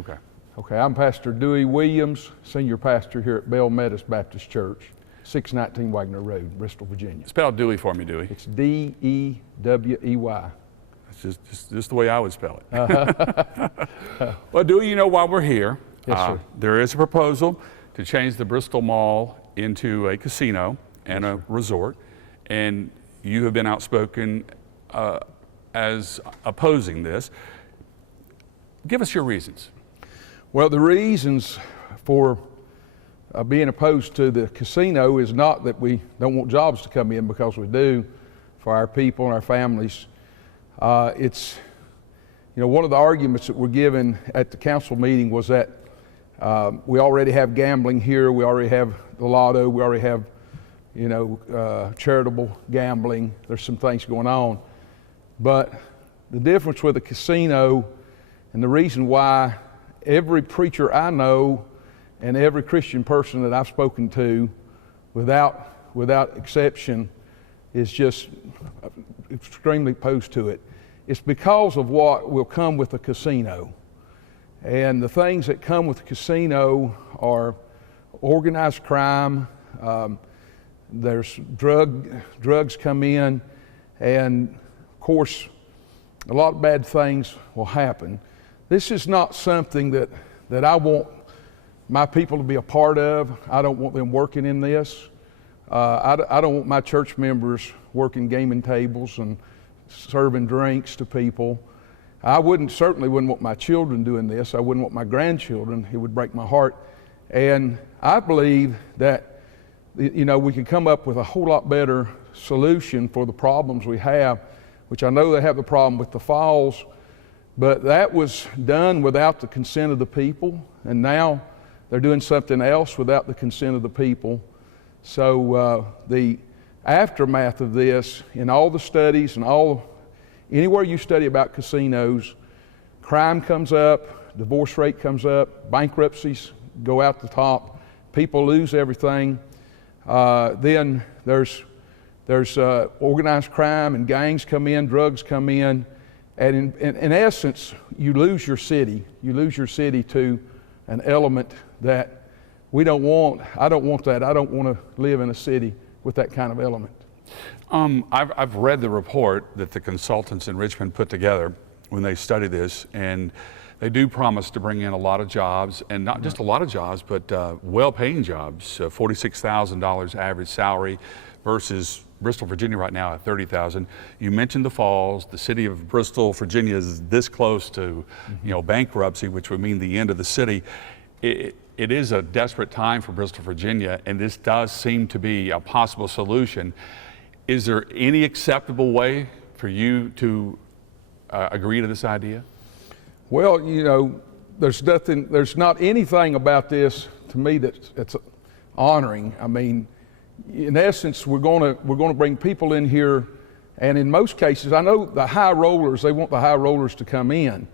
Okay. Okay, I'm Pastor Dewey Williams, senior pastor here at Belle Meadows Baptist Church, 619 Wagner Road, Bristol, Virginia. Spell Dewey for me, Dewey. It's D-E-W-E-Y. It's just the way I would spell it. Well, Dewey, you know, while we're here, Yes, sir. there is a proposal to change the Bristol Mall into a casino and a resort, and you have been outspoken as opposing this. Give us your reasons. Well, the reasons for being opposed to the casino is not that we don't want jobs to come in, because we do for our people and our families. It's, you know, one of the arguments that were given at the council meeting was that we already have gambling here, we already have the lotto, we already have, you know, charitable gambling. There's some things going on. But the difference with a casino, and the reason why every preacher I know and every Christian person that I've spoken to, without exception, is just extremely opposed to it. It's because of what will come with a casino. And the things that come with a casino are organized crime, there's drugs come in, and of course, a lot of bad things will happen. This is not something that I want my people to be a part of. I don't want them working in this. I don't want my church members working gaming tables and serving drinks to people. I certainly wouldn't want my children doing this. I wouldn't want my grandchildren. It would break my heart. And I believe that, you know, we could come up with a whole lot better solution for the problems we have, which I know they have the problem with the falls, but that was done without the consent of the people, and now they're doing something else without the consent of the people. So the aftermath of this, in all the studies and anywhere you study about casinos, crime comes up, divorce rate comes up, bankruptcies go out the top, people lose everything. Then there's organized crime and gangs come in, drugs come in, and in essence, you lose your city. You lose your city to an element that we don't want. I don't want that. I don't want to live in a city with that kind of element. I've read the report that the consultants in Richmond put together when they studied this, and they do promise to bring in a lot of jobs, and not just a lot of jobs, but well-paying jobs. $46,000 average salary versus Bristol, Virginia right now at $30,000. You mentioned the falls. The city of Bristol, Virginia is this close to, you know, bankruptcy, which would mean the end of the city. It is a desperate time for Bristol, Virginia, and this does seem to be a possible solution. Is there any acceptable way for you to agree to this idea? Well, you know, there's not anything about this to me that's honoring. I mean, in essence, we're going to bring people in here, and in most cases, I know the high rollers, they want the high rollers to come in,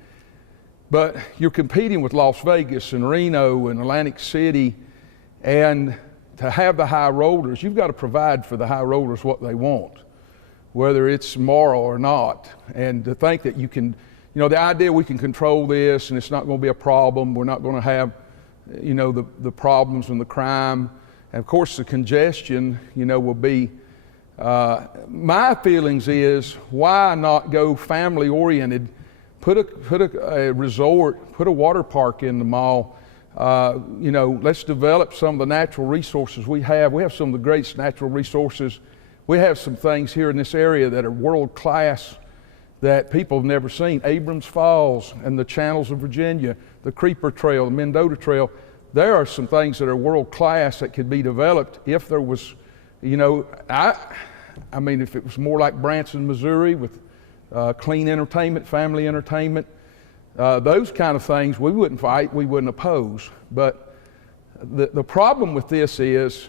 but you're competing with Las Vegas and Reno and Atlantic City, and to have the high rollers, you've got to provide for the high rollers what they want, whether it's moral or not. And to think that you can, you know, the idea we can control this and it's not going to be a problem, we're not going to have, you know, the problems and the crime. And of course, the congestion, you know, will be, my feelings is, why not go family oriented, put a resort, put a water park in the mall, you know, let's develop some of the natural resources we have. We have some of the greatest natural resources. We have some things here in this area that are world class that people have never seen. Abrams Falls and the channels of Virginia, the Creeper Trail, the Mendota Trail. There are some things that are world class that could be developed if there was, you know, I mean, if it was more like Branson, Missouri, with clean entertainment, family entertainment, those kind of things we wouldn't fight, we wouldn't oppose. But the problem with this is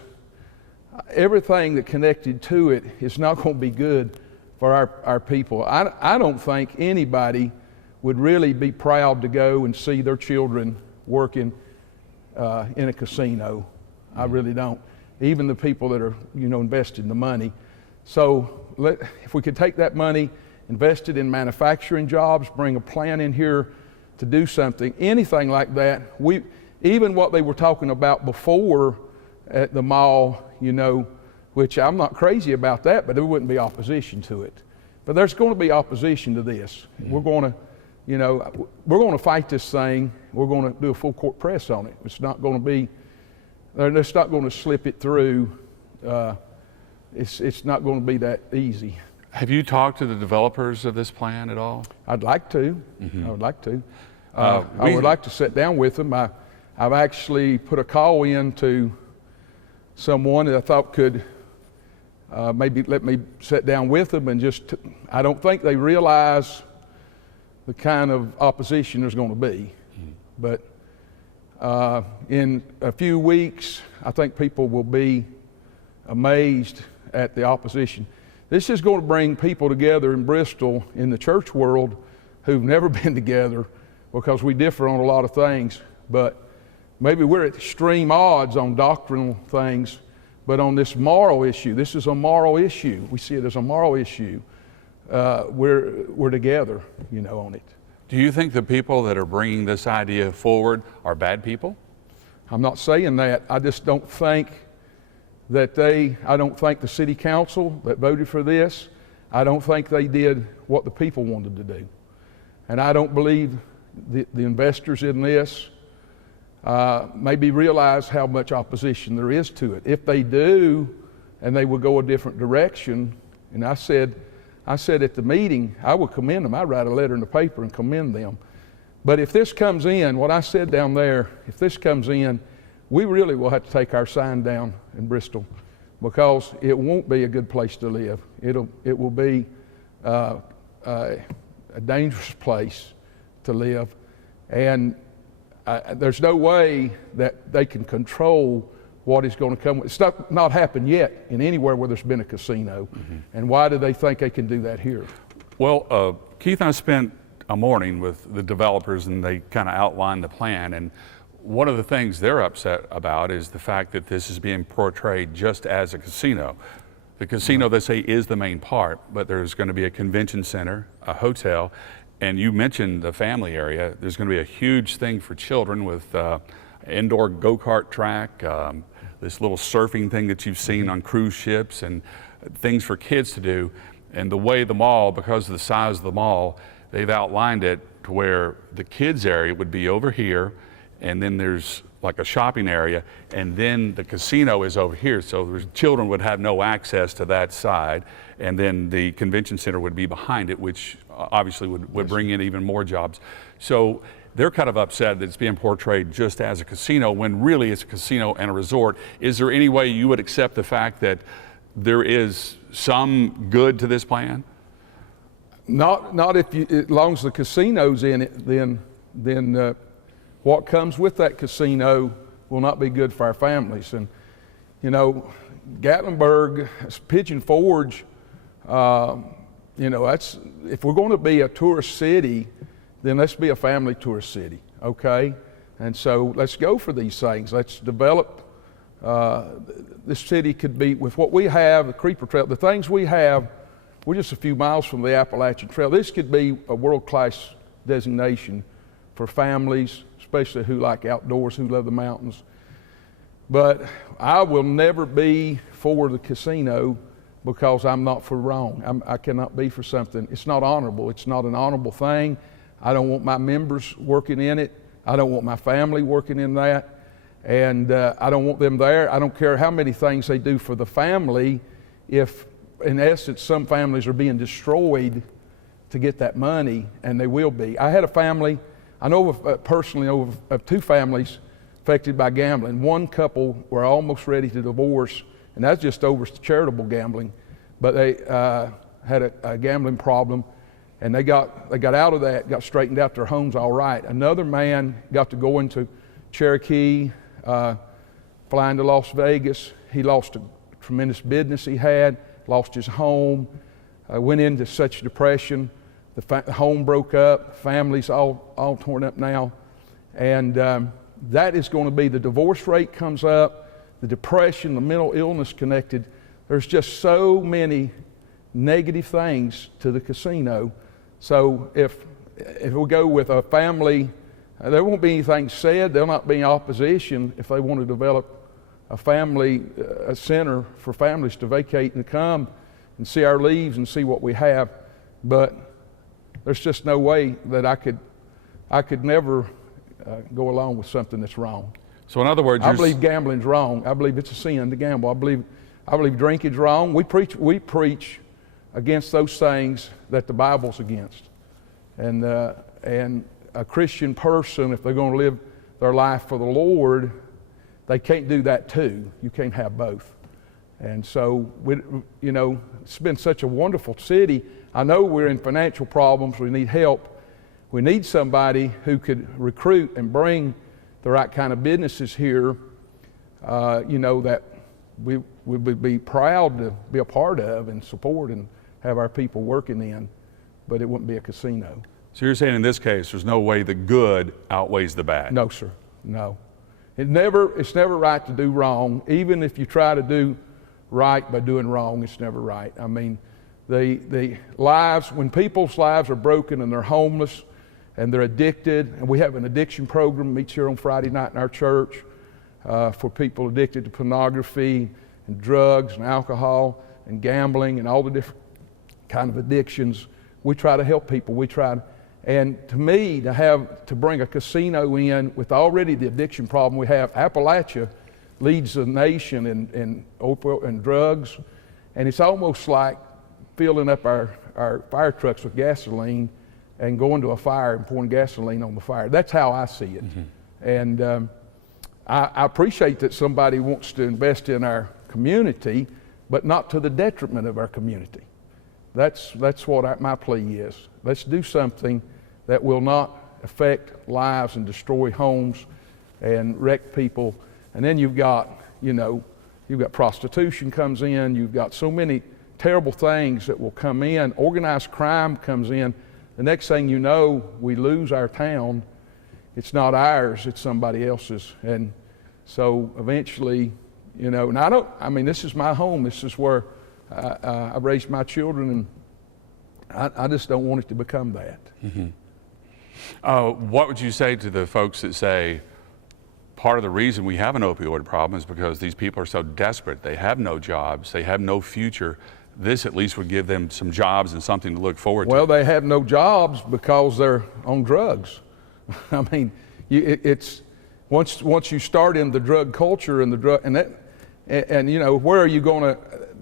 everything that connected to it is not going to be good for our people. I don't think anybody would really be proud to go and see their children working in a casino. I really don't. Even the people that are, you know, investing the money. So if we could take that money, invest it in manufacturing jobs, bring a plant in here to do something, anything like that. Even what they were talking about before at the mall, you know, which I'm not crazy about that, but there wouldn't be opposition to it. But there's going to be opposition to this. We're going to, you know, we're going to fight this thing. We're going to do a full court press on it. It's not going to be, they're just not going to slip it through. It's not going to be that easy. Have you talked to the developers of this plan at all? I'd like to. I would like to. I would like to sit down with them. I've actually put a call in to someone that I thought could maybe let me sit down with them and just, I don't think they realize the kind of opposition there's going to be. But in a few weeks, I think people will be amazed at the opposition. This is going to bring people together in Bristol in the church world who've never been together because we differ on a lot of things. But maybe we're at extreme odds on doctrinal things, but on this moral issue, this is a moral issue. We see it as a moral issue. We're together, you know, on it. Do you think the people that are bringing this idea forward are bad people? I'm not saying that. I just don't think that I don't think the city council that voted for this, I don't think they did what the people wanted to do. And I don't believe the investors in this maybe realize how much opposition there is to it. If they do, and they will go a different direction, and I said at the meeting, I would commend them. I write a letter in the paper and commend them. But if this comes in, what I said down there, if this comes in, we really will have to take our sign down in Bristol because it won't be a good place to live. It will be a dangerous place to live. And there's no way that they can control what is going to come. It's not happened yet in anywhere where there's been a casino. And why do they think they can do that here? Well, Keith and I spent a morning with the developers and they kind of outlined the plan. And one of the things they're upset about is the fact that this is being portrayed just as a casino. The casino, they say, is the main part, but there's going to be a convention center, a hotel, and you mentioned the family area. There's going to be a huge thing for children with indoor go-kart track, this little surfing thing that you've seen on cruise ships, and things for kids to do. And the way the mall, because of the size of the mall, they've outlined it to where the kids area would be over here, and then there's like a shopping area, and then the casino is over here, so the children would have no access to that side, and then the convention center would be behind it, which obviously would bring in even more jobs. So they're kind of upset that it's being portrayed just as a casino when really it's a casino and a resort. Is there any way you would accept the fact that there is some good to this plan? Not if you, as long as the casino's in it, then what comes with that casino will not be good for our families. And you know, Gatlinburg, Pigeon Forge, you know, that's, if we're going to be a tourist city, then let's be a family tourist city, okay? And so let's go for these things. Let's develop, this city could be, with what we have, the Creeper Trail, the things we have, we're just a few miles from the Appalachian Trail. This could be a world-class designation for families, especially who like outdoors, who love the mountains. But I will never be for the casino because I'm not for wrong. I cannot be for something. It's not honorable. It's not an honorable thing. I don't want my members working in it. I don't want my family working in that. And I don't want them there. I don't care how many things they do for the family if, in essence, some families are being destroyed to get that money, and they will be. I had a family, I know personally of two families affected by gambling. One couple were almost ready to divorce, and that's just over charitable gambling, but they had a gambling problem, and they got out of that, got straightened out, their home's all right. Another man got to go into Cherokee, flying to Las Vegas. He lost a tremendous business he had, lost his home, went into such depression. The home broke up, family's all torn up now. And that is going to be, the divorce rate comes up, the depression, the mental illness connected. There's just so many negative things to the casino. So if we go with a family There won't be anything said. There'll not be any opposition if they want to develop a family a center for families to vacate and come and see our leaves and see what we have. But there's just no way that I could never go along with something that's wrong. So in other words, I believe gambling's wrong. I believe it's a sin to gamble. I believe drinking's wrong. We preach against those things that the Bible's against. And a Christian person, if they're going to live their life for the Lord, they can't do that too. You can't have both. And so, it's been such a wonderful city. I know we're in financial problems. We need help. We need somebody who could recruit and bring the right kind of businesses here, that we would be proud to be a part of and support and have our people working in, but it wouldn't be a casino. So you're saying in this case, there's no way the good outweighs the bad? No, sir, no. It's never right to do wrong. Even if you try to do right by doing wrong, it's never right. I mean, the lives, when people's lives are broken and they're homeless and they're addicted, and we have an addiction program meets here on Friday night in our church for people addicted to pornography and drugs and alcohol and gambling and all the different kind of addictions. We try to help people. And to me, to bring a casino in with already the addiction problem we have, Appalachia leads the nation in opioid and drugs, and it's almost like filling up our fire trucks with gasoline and going to a fire and pouring gasoline on the fire. That's how I see it. Mm-hmm. And I appreciate that somebody wants to invest in our community, but not to the detriment of our community. That's what my plea is. Let's do something that will not affect lives and destroy homes and wreck people. And then you've got prostitution comes in, you've got so many terrible things that will come in. Organized crime comes in. The next thing you know, we lose our town. It's not ours, it's somebody else's. And so eventually, and this is my home. This is where I raised my children, and I just don't want it to become that. Mm-hmm. What would you say to the folks that say part of the reason we have an opioid problem is because these people are so desperate? They have no jobs, they have no future. This at least would give them some jobs and something to look forward to. Well, they have no jobs because they're on drugs. I mean, it's once you start in the drug culture and the drug where are you going to?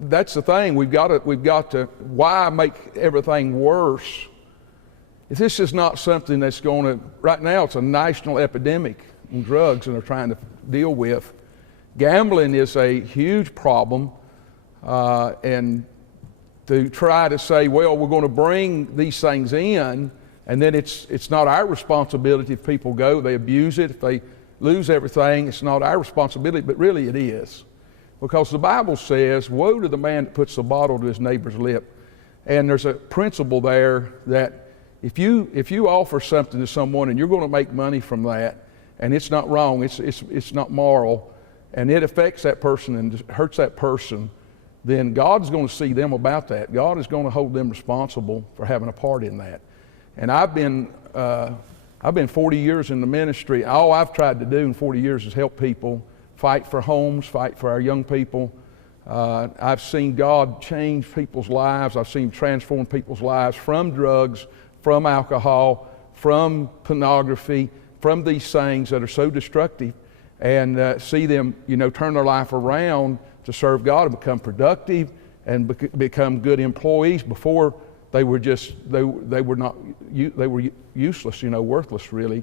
That's the thing. We've got to. Why make everything worse? If this is not something that's going to, right now it's a national epidemic in drugs and they're trying to deal with. Gambling is a huge problem, and to try to say, well, we're going to bring these things in, and then it's not our responsibility if people go, they abuse it, if they lose everything, it's not our responsibility, but really it is. Because the Bible says, woe to the man that puts the bottle to his neighbor's lip. And there's a principle there that if you offer something to someone and you're going to make money from that, and it's not wrong, it's not moral, and it affects that person and hurts that person, then God's going to see them about that. God is going to hold them responsible for having a part in that. And I've been 40 years in the ministry. All I've tried to do in 40 years is help people fight for homes, fight for our young people. I've seen God change people's lives. I've seen Him transform people's lives from drugs, from alcohol, from pornography, from these things that are so destructive, and see them, turn their life around to serve God and become productive and become good employees. Before they were they were useless, worthless really.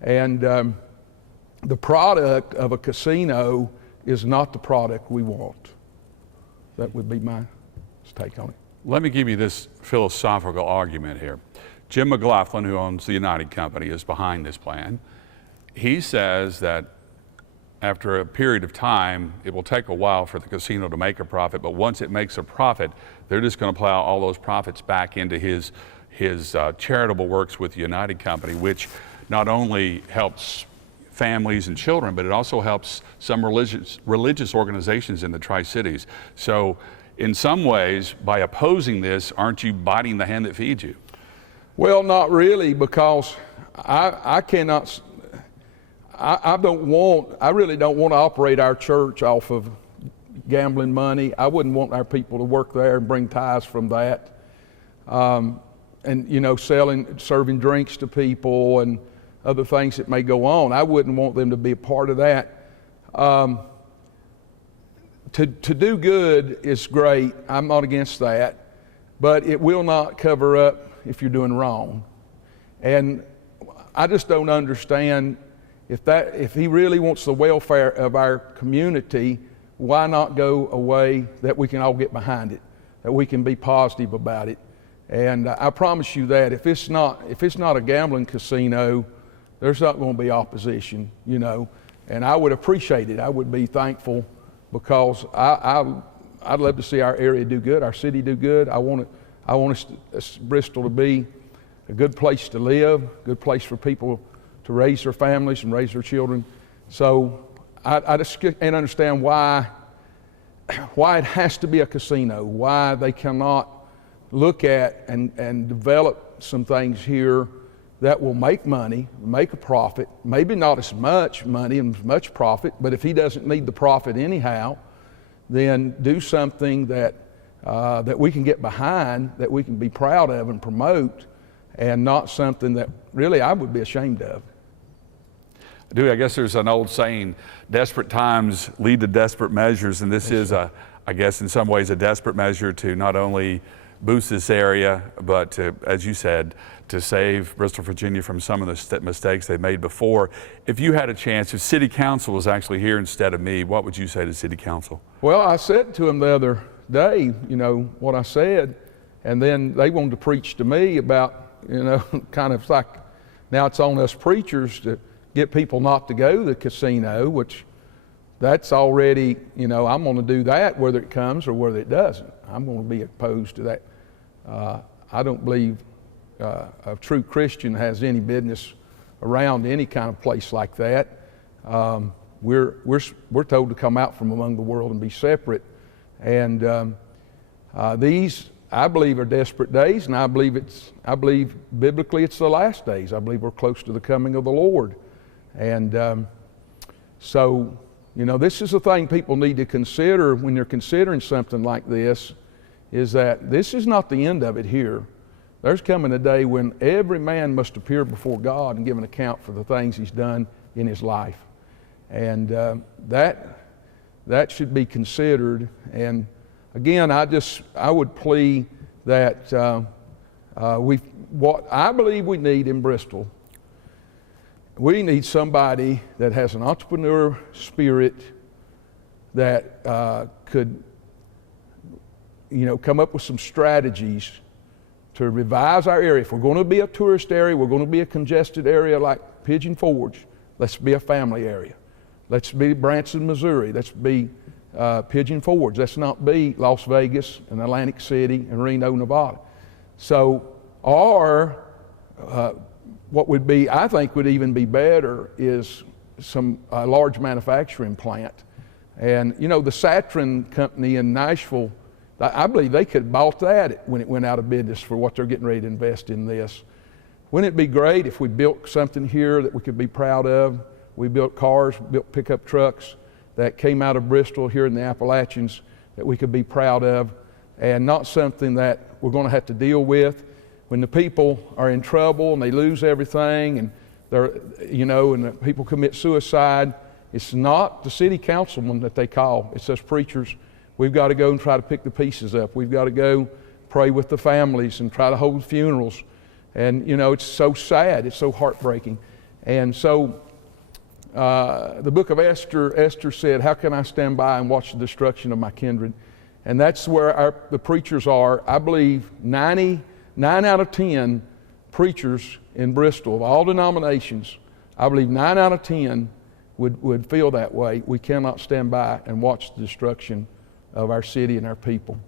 And the product of a casino is not the product we want. That would be my take on it. Let me give you this philosophical argument here. Jim McLaughlin, who owns the United Company, is behind this plan. He says that after a period of time, it will take a while for the casino to make a profit, but once it makes a profit, they're just going to plow all those profits back into his charitable works with the United Company, which not only helps families and children, but it also helps some religious organizations in the Tri-Cities. So in some ways, by opposing this, aren't you biting the hand that feeds you? Well, not really, because I cannot I really don't want to operate our church off of gambling money. I wouldn't want our people to work there and bring tithes from that. And, you know, serving drinks to people and other things that may go on. I wouldn't want them to be a part of that. To do good is great. I'm not against that. But it will not cover up if you're doing wrong. And I just don't understand if he really wants the welfare of our community, why not go a way that we can all get behind it, that we can be positive about it. And I promise you that if it's not a gambling casino, there's not going to be opposition, you know. And I would appreciate it. I would be thankful because I'd love to see our area do good, our city do good. I want Bristol to be a good place to live, a good place for people to raise their families and raise their children. So I just can't understand why it has to be a casino, why they cannot look at and develop some things here that will make money, make a profit, maybe not as much money and as much profit, but if he doesn't need the profit anyhow, then do something that we can get behind, that we can be proud of and promote, and not something that really I would be ashamed of. Dewey, I guess there's an old saying, desperate times lead to desperate measures, and this is, I guess in some ways, a desperate measure to not only boost this area, but to, as you said, to save Bristol, Virginia from some of the mistakes they made before. If you had a chance, if City Council was actually here instead of me, what would you say to City Council? Well, I said to them the other day, you know, what I said, and then they wanted to preach to me about, you know, kind of like, now it's on us preachers to get people not to go to the casino, which that's already, you know, I'm going to do that whether it comes or whether it doesn't. I'm going to be opposed to that. I don't believe a true Christian has any business around any kind of place like that. We're told to come out from among the world and be separate. And these, I believe, are desperate days, and I believe biblically it's the last days. I believe we're close to the coming of the Lord. And so, you know, this is the thing people need to consider when they're considering something like this, is that this is not the end of it here. There's coming a day when every man must appear before God and give an account for the things he's done in his life. And that should be considered. And again, I would plea that what I believe we need in Bristol, we need somebody that has an entrepreneur spirit that could, you know, come up with some strategies to revise our area. If we're going to be a tourist area, we're going to be a congested area like Pigeon Forge, let's be a family area. Let's be Branson, Missouri. Let's be Pigeon Forge. Let's not be Las Vegas and Atlantic City and Reno, Nevada. So, or what would be, I think would even be better, is some large manufacturing plant. And you know, the Satrin company in Nashville, I believe they could have bought that when it went out of business for what they're getting ready to invest in this. Wouldn't it be great if we built something here that we could be proud of? We built cars, built pickup trucks that came out of Bristol here in the Appalachians that we could be proud of, and not something that we're going to have to deal with when the people are in trouble and they lose everything, and they're, you know, and the people commit suicide. It's not the city councilman that they call. It's us preachers. We've got to go and try to pick the pieces up. We've got to go pray with the families and try to hold funerals. And, you know, it's so sad. It's so heartbreaking. And so the book of Esther said, how can I stand by and watch the destruction of my kindred? And that's where the preachers are. I believe 9 out of 10 preachers in Bristol of all denominations, I believe 9 out of 10 would feel that way. We cannot stand by and watch the destruction of our city and our people.